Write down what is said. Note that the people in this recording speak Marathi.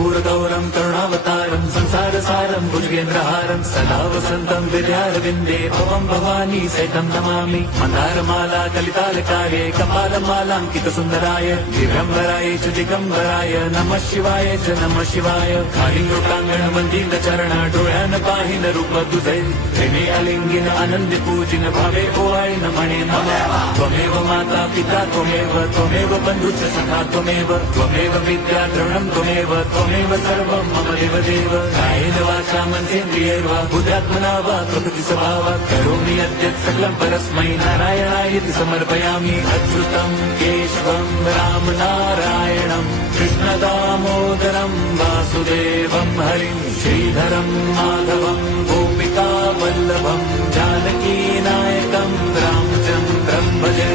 कर्पूरगौरं करुणावतारं संसारसारं भुजगेन्द्रहारं सदा वसन्तं विद्यारविन्दे भवं भवानी सहितं नमामि। मन्दारमाला कलितालकाये कपालमालाङ्कितसुन्दराय दिगम्बराय च दिगम्बराय नमः शिवाय च नमः शिवाय। कालिङ्गोटाङ्गण वन्दित चरण डोळ्यान पाहिन रूप तुझे प्रेमे अलिंगिन आनंद पूजिन भावे ओवाळीन म्हणे नमः। त्वमेव माता पिता त्वमेव बन्धुश्च सखा त्वमेव विद्या द्रवणं त्वमेव सर्वं मम देवदेव। कायेन वाचा मनसेन्द्रियैर्वा बुद्ध्यात्मना वा प्रकृति स्वभावात् करोमि यद्यत् सकलं परस्मै नारायणायति समर्पयामि। अच्युतं केशवं रामनारायणं कृष्णदामोदरं वासुदेवं हरिं श्रीधरं माधवं गोपिकावल्लभं जानकीनायकं रामचन्द्रं भजे।